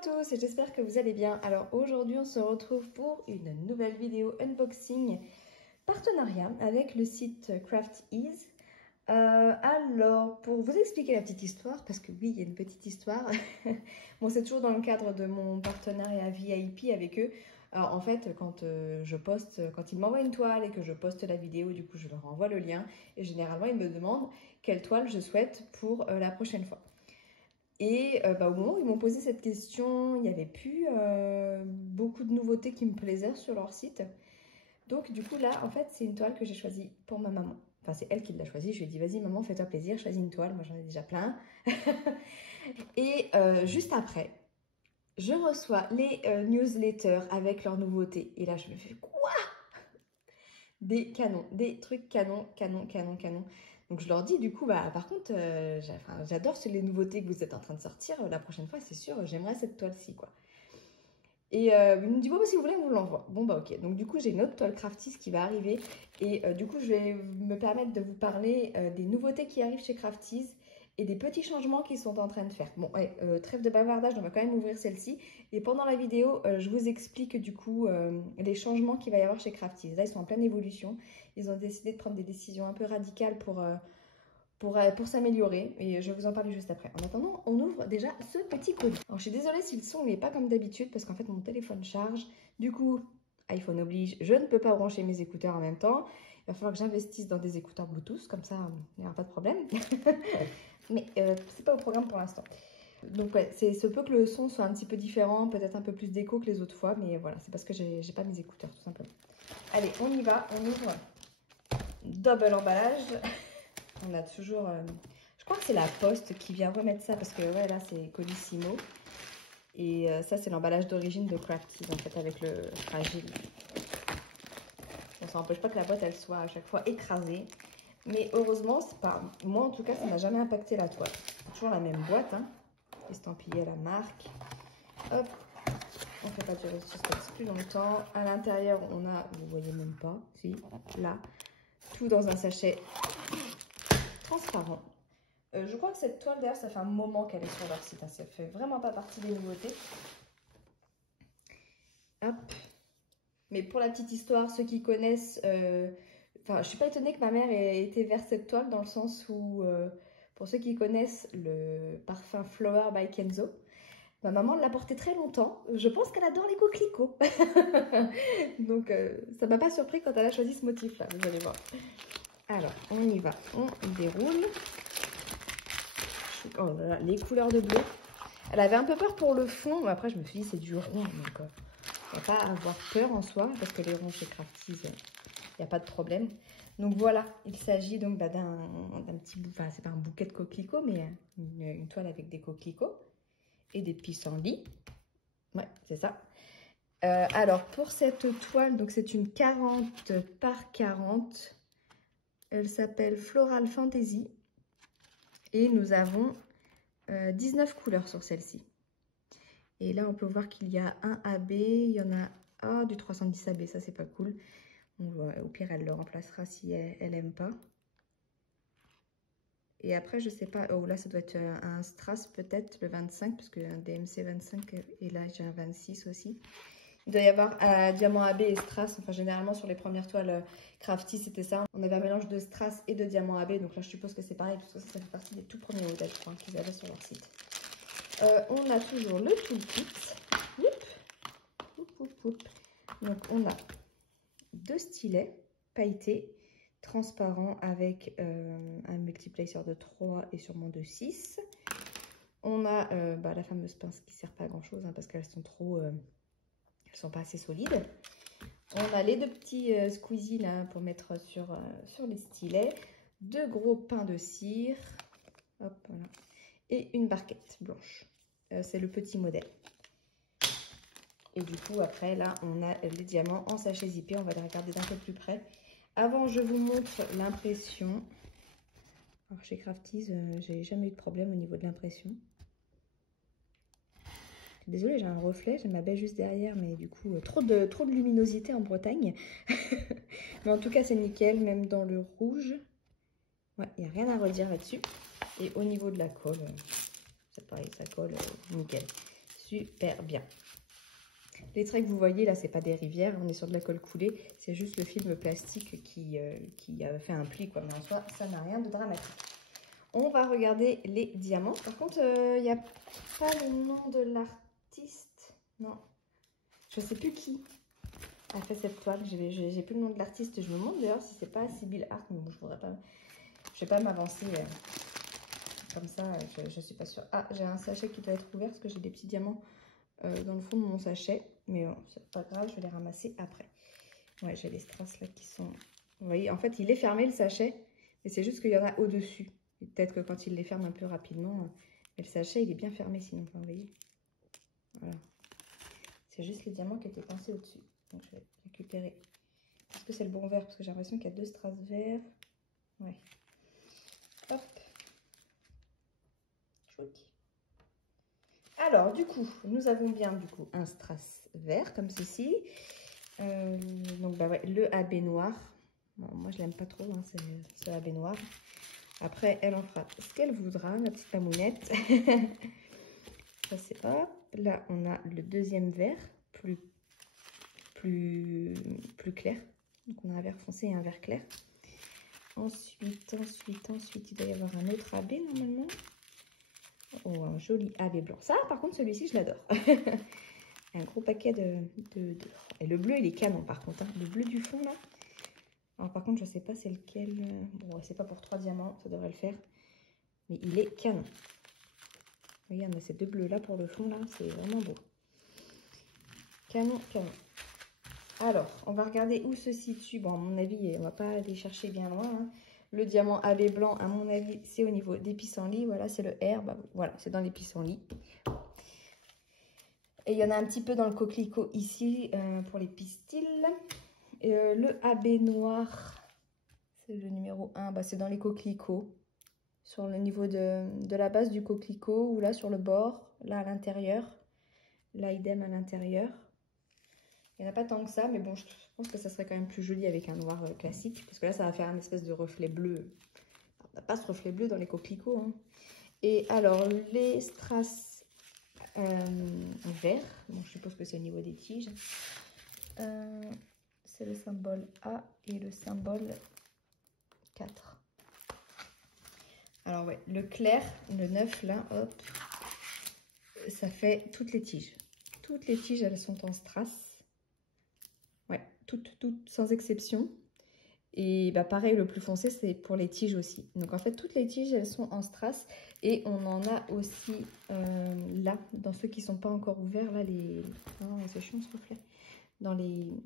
tous et j'espère que vous allez bien. Alors aujourd'hui on se retrouve pour une nouvelle vidéo unboxing partenariat avec le site Craftease. Alors pour vous expliquer la petite histoire, parce que oui il y a une petite histoire, bon c'est toujours dans le cadre de mon partenariat VIP avec eux. Alors en fait quand je poste, quand ils m'envoient une toile et que je poste la vidéo, du coup je leur envoie le lien et généralement ils me demandent quelle toile je souhaite pour la prochaine fois. Et au moment où ils m'ont posé cette question, il n'y avait plus beaucoup de nouveautés qui me plaisaient sur leur site. Donc du coup là, en fait, c'est une toile que j'ai choisie pour ma maman. Enfin, c'est elle qui l'a choisie. Je lui ai dit, vas-y maman, fais-toi plaisir, choisis une toile. Moi, j'en ai déjà plein. Et juste après, je reçois les newsletters avec leurs nouveautés. Et là, je me fais, quoi? Des canons, des trucs canons. Donc je leur dis du coup, par contre, j'adore les nouveautés que vous êtes en train de sortir. La prochaine fois, c'est sûr, j'aimerais cette toile-ci, quoi. Et il me dit, bon, si vous voulez, on vous l'envoie. Bon, ok. Donc du coup, j'ai une autre toile Craftease qui va arriver. Et du coup, je vais me permettre de vous parler des nouveautés qui arrivent chez Craftease et des petits changements qu'ils sont en train de faire. Bon, trêve de bavardage, on va quand même ouvrir celle-ci. Et pendant la vidéo, je vous explique du coup les changements qu'il va y avoir chez Craftease. Là, ils sont en pleine évolution. Ils ont décidé de prendre des décisions un peu radicales pour s'améliorer. Et je vais vous en parler juste après. En attendant, on ouvre déjà ce petit colis. Alors, je suis désolée si le son n'est pas comme d'habitude parce qu'en fait, mon téléphone charge. Du coup, iPhone oblige, je ne peux pas brancher mes écouteurs en même temps. Il va falloir que j'investisse dans des écouteurs Bluetooth, comme ça, il n'y aura pas de problème. Mais c'est pas au programme pour l'instant. Donc ouais, c'est se peut que le son soit un petit peu différent, peut-être un peu plus d'écho que les autres fois, mais voilà, c'est parce que j'ai pas mes écouteurs tout simplement. Allez, on y va, on ouvre. Double emballage. On a toujours, je crois que c'est la Poste qui vient remettre ça parce que ouais, là c'est Colissimo. Et ça c'est l'emballage d'origine de Craftease en fait avec le fragile. Bon, ça n'empêche pas que la boîte elle soit à chaque fois écrasée. Mais heureusement, c'est pas, moi en tout cas, ça n'a jamais impacté la toile. C'est toujours la même boîte, hein, estampillée à la marque. Hop, on ne fait pas durer le suspense plus longtemps. À l'intérieur, on a, vous voyez même pas, si, là, tout dans un sachet transparent. Je crois que cette toile, d'ailleurs, ça fait un moment qu'elle est sur leur site. Hein, ça fait vraiment pas partie des nouveautés. Hop. Mais pour la petite histoire, ceux qui connaissent... Enfin, je suis pas étonnée que ma mère ait été vers cette toile dans le sens où, pour ceux qui connaissent le parfum Flower by Kenzo, ma maman l'a porté très longtemps. Je pense qu'elle adore les coquelicots. Donc, ça m'a pas surpris quand elle a choisi ce motif-là, vous allez voir. Alors, on y va, on déroule. Oh là là, les couleurs de bleu. Elle avait un peu peur pour le fond, mais après je me suis dit c'est du rond, donc on va pas avoir peur en soi, parce que les ronds chez Craftease, il n'y a pas de problème. Donc voilà, il s'agit donc d'un petit bout, enfin c'est pas un bouquet de coquelicots, mais une toile avec des coquelicots et des pissenlits. Ouais, c'est ça. Alors pour cette toile, donc c'est une 40 par 40. Elle s'appelle Floral Fantasy. Et nous avons 19 couleurs sur celle-ci. Et là, on peut voir qu'il y a un AB, il y en a du 310 AB, ça c'est pas cool. Au pire, elle le remplacera si elle aime pas. Et après, je sais pas, oh là, ça doit être un Strass peut-être, le 25, parce qu'il y a un DMC 25 et là, j'ai un 26 aussi. Il doit y avoir diamant AB et strass. Enfin, généralement, sur les premières toiles Craftease, c'était ça. On avait un mélange de strass et de diamant AB. Donc là, je suppose que c'est pareil, parce que ça fait partie des tout premiers modèles, je crois, qu'ils avaient sur leur site. On a toujours le toolkit. Donc, on a 2 stylets pailletés, transparents, avec un multiplacer de 3 et sûrement de 6. On a la fameuse pince qui ne sert pas à grand-chose, hein, parce qu'elles sont trop... elles sont pas assez solides. On a les 2 petits squeezies là pour mettre sur les stylets. 2 gros pains de cire. Hop, voilà. Et une barquette blanche. C'est le petit modèle. Et du coup, après, là, on a les diamants en sachet zippé. On va les regarder d'un peu plus près. Avant, je vous montre l'impression. Alors, chez Craftease, j'ai jamais eu de problème au niveau de l'impression. Désolée, j'ai un reflet, j'ai ma baie juste derrière, mais du coup, trop de luminosité en Bretagne. Mais en tout cas, c'est nickel, même dans le rouge. Ouais, il n'y a rien à redire là-dessus. Et au niveau de la colle, c'est pareil, ça colle nickel. super bien. Les traits que vous voyez là, c'est pas des rivières, on est sur de la colle coulée, c'est juste le film plastique qui a fait un pli, quoi. Mais en soi, ça n'a rien de dramatique. On va regarder les diamants. Par contre, il n'y a pas le nom de l'artiste. Non, je sais plus qui a fait cette toile. J'ai plus le nom de l'artiste. Je me demande d'ailleurs si c'est pas Sibyl Art, mais bon, je vais pas m'avancer comme ça. Je suis pas sûre. Ah, j'ai un sachet qui doit être ouvert parce que j'ai des petits diamants dans le fond de mon sachet, mais c'est pas grave, je vais les ramasser après. Ouais, j'ai les strass là qui sont... Vous voyez, en fait, il est fermé le sachet, mais c'est juste qu'il y en a au-dessus. Peut-être que quand il les ferme un peu rapidement, mais le sachet, il est bien fermé sinon, vous voyez. Voilà. C'est juste les diamants qui étaient coincés au-dessus. Donc, je vais récupérer. Est-ce que c'est le bon vert? Parce que j'ai l'impression qu'il y a 2 strass verts. Ouais. Hop. Chouette. Alors, du coup, nous avons bien un strass vert comme ceci. Donc, bah ouais, le AB noir. Bon, moi, je l'aime pas trop, hein, ce AB noir. Après, elle en fera ce qu'elle voudra, ma petite mamounette. Ça, c'est hop. Là, on a le deuxième vert, plus clair. Donc, on a un vert foncé et un vert clair. Ensuite, il doit y avoir un autre AB normalement. Oh, un joli AB blanc. Ça, par contre, celui-ci, je l'adore. Un gros paquet de... Et le bleu, il est canon, par contre. Hein. Le bleu du fond, là. Alors, par contre, je sais pas c'est lequel. Bon, c'est pas pour 3 diamants, ça devrait le faire. Mais il est canon. Regarde, on a ces 2 bleus-là pour le fond, là. C'est vraiment beau. Canon, canon. Alors, on va regarder où se situe. Bon, à mon avis, on va pas aller chercher bien loin. Hein. Le diamant AB blanc, à mon avis, c'est au niveau des pissenlits. Voilà, c'est le R. Bah, voilà, c'est dans les pissenlits. Et il y en a un petit peu dans le coquelicot ici pour les pistils. Le AB noir, c'est le numéro 1. Bah, c'est dans les coquelicots. Sur le niveau de la base du coquelicot ou là sur le bord. Là à l'intérieur. Là, idem à l'intérieur. Il n'y en a pas tant que ça, mais bon, je pense que ça serait quand même plus joli avec un noir classique. Parce que là, ça va faire un espèce de reflet bleu. On n'a pas ce reflet bleu dans les coquelicots. Hein. Et alors, les strass verts. Bon, je suppose que c'est au niveau des tiges. C'est le symbole A et le symbole 4. Alors, ouais, le clair, le 9, là, hop, ça fait toutes les tiges. Toutes les tiges, elles sont en strass. Ouais, toutes, sans exception. Et bah pareil, le plus foncé, c'est pour les tiges aussi. Donc en fait, toutes les tiges, elles sont en strass. Et on en a aussi là, dans ceux qui ne sont pas encore ouverts. Là, les... Oh, c'est chiant ce reflet. Dans les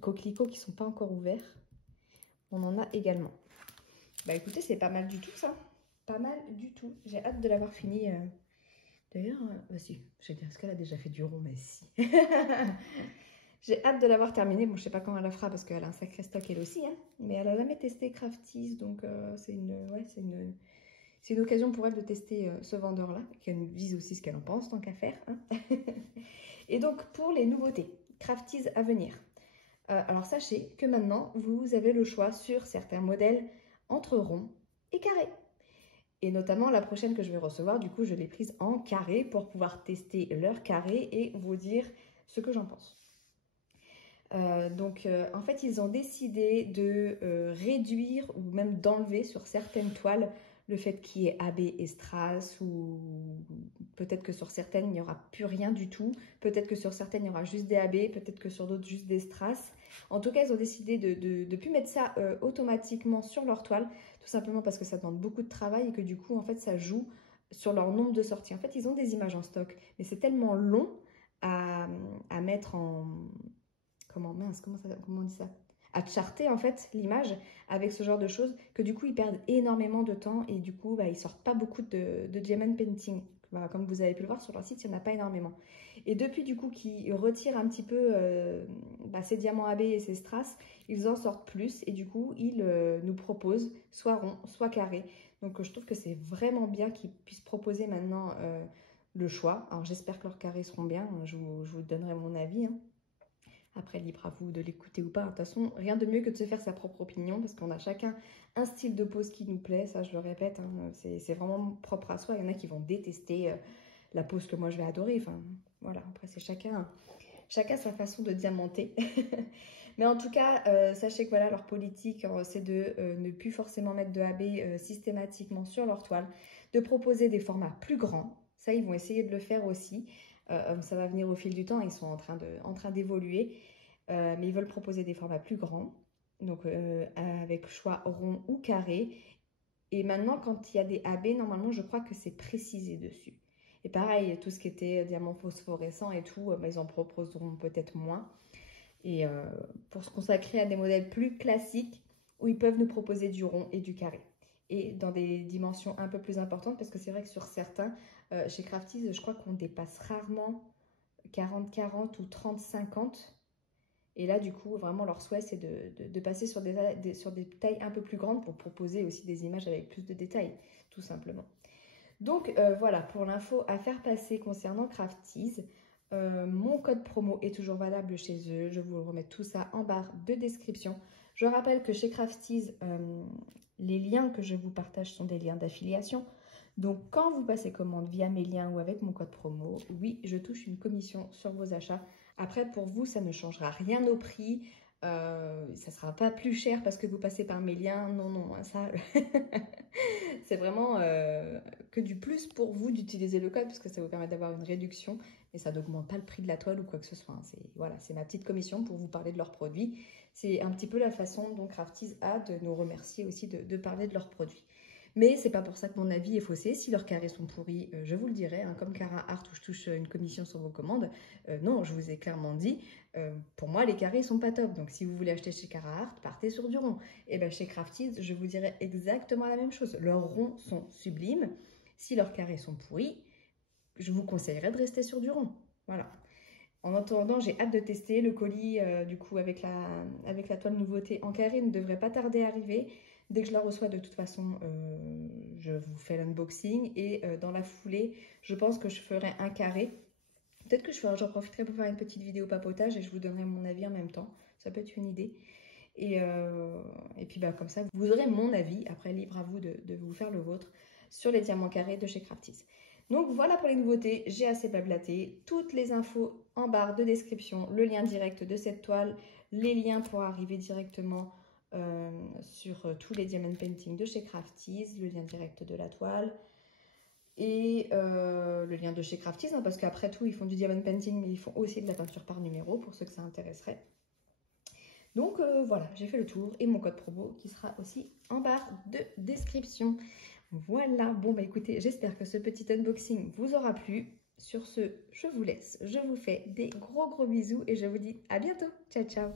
coquelicots qui ne sont pas encore ouverts, on en a également. Bah écoutez, c'est pas mal du tout ça. Pas mal du tout. J'ai hâte de l'avoir fini. D'ailleurs, bah si, je vais dire, est-ce qu'elle a déjà fait du rond? Mais si. J'ai hâte de l'avoir terminée. Bon, je sais pas quand elle la fera parce qu'elle a un sacré stock elle aussi. Hein. Mais elle a jamais testé Crafties. Donc, c'est une occasion pour elle de tester ce vendeur-là. Qu'elle nous dise aussi ce qu'elle en pense, tant qu'à faire. Hein. Et donc, pour les nouveautés, Crafties à venir. Alors, sachez que maintenant, vous avez le choix sur certains modèles entre rond et carré. Et notamment, la prochaine que je vais recevoir, du coup, je l'ai prise en carré pour pouvoir tester leur carré et vous dire ce que j'en pense. En fait, ils ont décidé de réduire ou même d'enlever sur certaines toiles le fait qu'il y ait AB et strass, ou peut-être que sur certaines, il n'y aura plus rien du tout. Peut-être que sur certaines, il y aura juste des AB, peut-être que sur d'autres, juste des strass. En tout cas, ils ont décidé de ne plus mettre ça automatiquement sur leur toile, tout simplement parce que ça demande beaucoup de travail et que du coup, en fait, ça joue sur leur nombre de sorties. En fait, ils ont des images en stock, mais c'est tellement long à mettre en... Comment on dit ça? À charter en fait l'image avec ce genre de choses que du coup ils perdent énormément de temps et du coup bah, ils sortent pas beaucoup de diamond painting. Bah, comme vous avez pu le voir sur leur site, il n'y en a pas énormément. Et depuis du coup qu'ils retirent un petit peu ces diamants AB et ces strass, ils en sortent plus et du coup ils nous proposent soit rond, soit carré. Donc je trouve que c'est vraiment bien qu'ils puissent proposer maintenant le choix. Alors j'espère que leurs carrés seront bien, je vous donnerai mon avis. Hein. Après, libre à vous de l'écouter ou pas. De toute façon, rien de mieux que de se faire sa propre opinion parce qu'on a chacun un style de pose qui nous plaît. Ça, je le répète, hein, c'est vraiment propre à soi. Il y en a qui vont détester la pose que moi je vais adorer. Enfin, voilà, après c'est chacun sa façon de diamanter. Mais en tout cas, sachez que voilà, leur politique, c'est de ne plus forcément mettre de AB systématiquement sur leur toile, de proposer des formats plus grands. Ça, ils vont essayer de le faire aussi. Ça va venir au fil du temps, ils sont en train d'évoluer. Mais ils veulent proposer des formats plus grands, donc avec choix rond ou carré. Et maintenant, quand il y a des AB, normalement, je crois que c'est précisé dessus. Et pareil, tout ce qui était diamant phosphorescent et tout, ils en proposeront peut-être moins. Et pour se consacrer à des modèles plus classiques, où ils peuvent nous proposer du rond et du carré. Et dans des dimensions un peu plus importantes, parce que c'est vrai que sur certains, chez Crafties, je crois qu'on dépasse rarement 40-40 ou 30-50. Et là, du coup, vraiment, leur souhait, c'est de passer sur des tailles un peu plus grandes pour proposer aussi des images avec plus de détails, tout simplement. Donc, voilà, pour l'info à faire passer concernant Crafties, mon code promo est toujours valable chez eux. Je vous remets tout ça en barre de description. Je rappelle que chez Crafties, les liens que je vous partage sont des liens d'affiliation. Donc, quand vous passez commande via mes liens ou avec mon code promo, oui, je touche une commission sur vos achats. Après, pour vous, ça ne changera rien au prix. Ça ne sera pas plus cher parce que vous passez par mes liens. Non, non, ça, c'est vraiment que du plus pour vous d'utiliser le code parce que ça vous permet d'avoir une réduction et ça n'augmente pas le prix de la toile ou quoi que ce soit. Voilà, c'est ma petite commission pour vous parler de leurs produits. C'est un petit peu la façon dont Crafties a de nous remercier aussi de parler de leurs produits. Mais c'est pas pour ça que mon avis est faussé. Si leurs carrés sont pourris, je vous le dirai, hein, comme Cara Art où je touche une commission sur vos commandes. Non, je vous ai clairement dit, pour moi les carrés sont pas top. Donc si vous voulez acheter chez Cara Art, partez sur du rond. Et bien chez Crafties, je vous dirai exactement la même chose. Leurs ronds sont sublimes. Si leurs carrés sont pourris, je vous conseillerais de rester sur du rond. Voilà. En attendant, j'ai hâte de tester le colis, du coup, avec la toile nouveauté en carré, ne devrait pas tarder à arriver. Dès que je la reçois, de toute façon, je vous fais l'unboxing. Et dans la foulée, je pense que je ferai un carré. Peut-être que j'en profiterai pour faire une petite vidéo papotage et je vous donnerai mon avis en même temps. Ça peut être une idée. Et puis, bah, comme ça, vous aurez mon avis. Après, libre à vous de vous faire le vôtre sur les diamants carrés de chez Crafties. Donc voilà pour les nouveautés, j'ai assez blablaté. Toutes les infos en barre de description, le lien direct de cette toile, les liens pour arriver directement sur tous les diamond painting de chez Crafties, le lien direct de la toile et le lien de chez Crafties, hein, parce qu'après tout, ils font du diamond painting, mais ils font aussi de la peinture par numéro pour ceux que ça intéresserait. Donc voilà, j'ai fait le tour et mon code promo qui sera aussi en barre de description. Voilà, bon bah écoutez, j'espère que ce petit unboxing vous aura plu. Sur ce, je vous laisse, je vous fais des gros bisous et je vous dis à bientôt. Ciao, ciao.